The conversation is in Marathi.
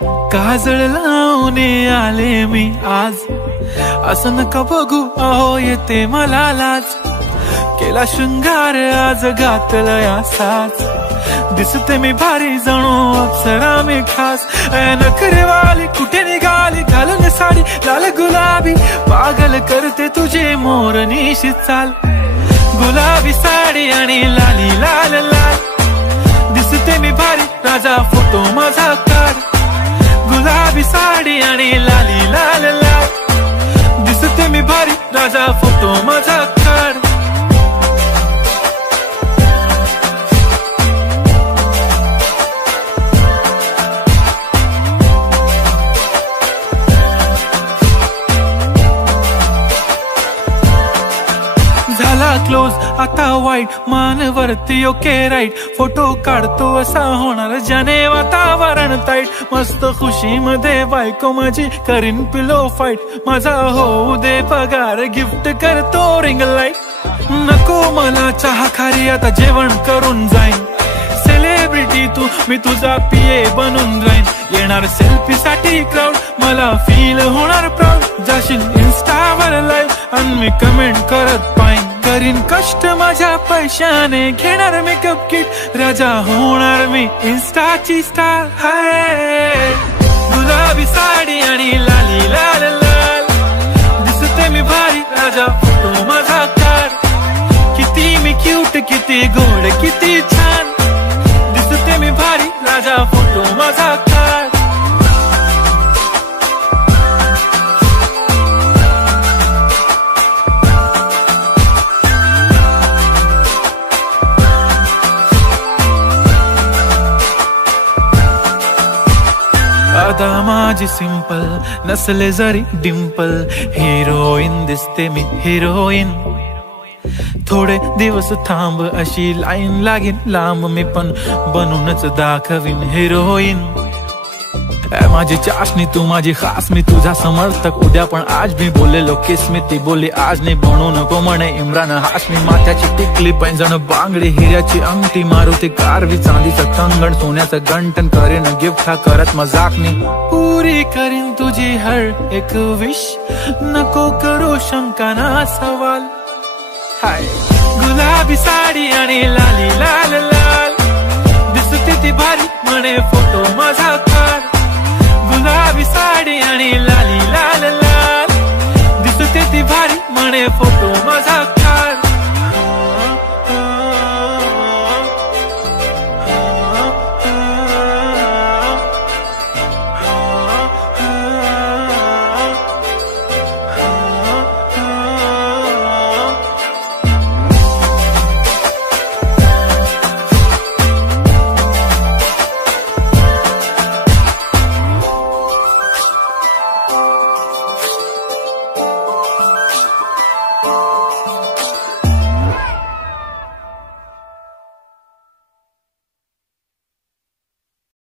काजळ लावून आले मी आज, असं नका बघू अहो येते मला लाज। केला शृंगार आज घातलं या साज, दिसते मी भारी जणू अप्सरा मी खास। नखरेवाली कुठे निघाली घालून साडी लाल गुलाबी, पागल करते तुझे मोरनीशी चाल। गुलाबी साडी आणि लाली लाल लाल, दिसते मी भारी राजा फोटो माझा काढ। गुलाबी साडी आणि लाली लाल लाल, दिसते मी भारी राजा फोटो माझा काढ। झाला क्लोज आता वाईट, मान वरती ओके राईट, फोटो काढतो असा होणार ज्याने वातावरण ताईट। मस्त खुशी मध्ये बायको माझी करीन पिलो फाईट, माझा होऊ दे पगार गिफ्ट करतो रिंग लाईट। नको मला चहा खारी आता जेवण करून जाईन, सेलिब्रिटी तू मी तुझा पीए बनून राहीन। येणार सेल्फी साठी क्राऊड मला फील होणार प्राऊड, जाशील इन्स्टावर लाईव्ह आणि मी कमेंट करत पाईन। करीन कष्ट माझ्या पैशाने घेणार मेकअप किट, राजा होणार मी इन्स्टाची स्टार। हाय गुलाबी साडी आणि लाली लाल लाल, दिसते मी भारी राजा फोटो माझा काढ। किती मी क्यूट किती गोड किती छान, दिसते मी भारी राजा फोटो माझा काढ। अदा माझी सिंपल नसले जरी डिंपल, हिरोईन दिसते मी हिरोईन। थोडे दिवस थांब अशी लाईन लागेल लांब, मी पण बनूनच दाखवीन हिरोईन। माझी चाशनी तू माझी खास, मी तुझा समर्थक उद्या पण आज मी बोललेलो किस मी, ती बोलली आज नाही बनू नको म्हणे इम्रान हाशमी। माथ्याची टिकली पैंजण बांगडी हिऱ्याची अंगठी, मारुती कारवी चांदीचं कंगण सोन्याचं गंटन, करेन गिफ्ट हा करत मजाकनी। पुरी करीन तुझी हर एक विश, नको करू शंका ना सवाल। हाय गुलाबी साडी आणि लाली लाल लाल, दिसते ती भारी म्हणे फोटो माझा काढ। गुलाबी साडी आणि लाली लाल लाल, दिसते ती भारी म्हणे फोटो